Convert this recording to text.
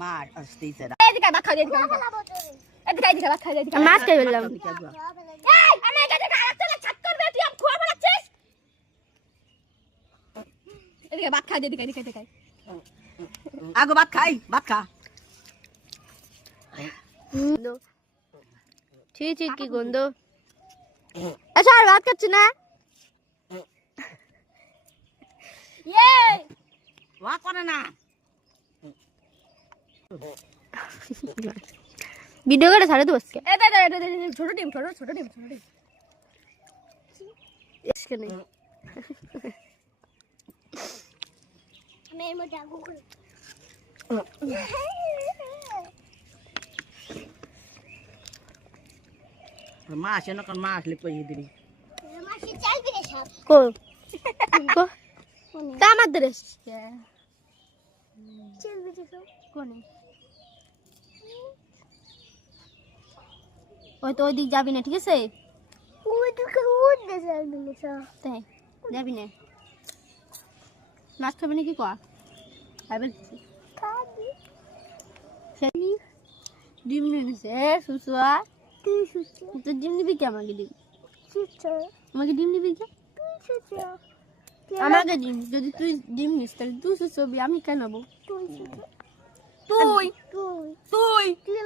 মাছ আসতেছে এদিকে ভাত খাই এদিকে ভাত খাই এদিকে মাছ খাই বললাম এই আমি এদিকে আরেকটা ছাত করবে তুই আম খোয়া বানাচ্ছিস এদিকে ভাত খাই এদিকে আগো ভাত খাই ভাত খা ঠিক কি গন্ধ আচ্ছা আর ভাত খাচ্ছ না ইয়ে ওয়া করে না ভিডিও করে ছাড়ে তো আজকে ছোট টিম আজকে নেই আমি এর মধ্যে আগু করে মাছ এনে কোন মাছ লিপ কই দিবি মাছ চালবি রে সব কো তা আমাদের এসছে চালবি রে সব কোনে ওই তো ওই দিক যাবি না ঠিক আছে ওই দিকে ওই দে যাবি না সব তাই যাবি না মাছ খাবি না কি কর খাবি খাবি ডিম নিছে সুসুয়া তুই সুসুয়া তো ডিম নিবি কি আমাকে ডিম সুসুয়া আমাকে ডিম নিবি কি তুই সুসুয়া আমাকে ডিম যদি তুই ডিম নিস তাহলে তুই সুসুয়া আমি কেন নেব তুই তুই তুই তুই তুই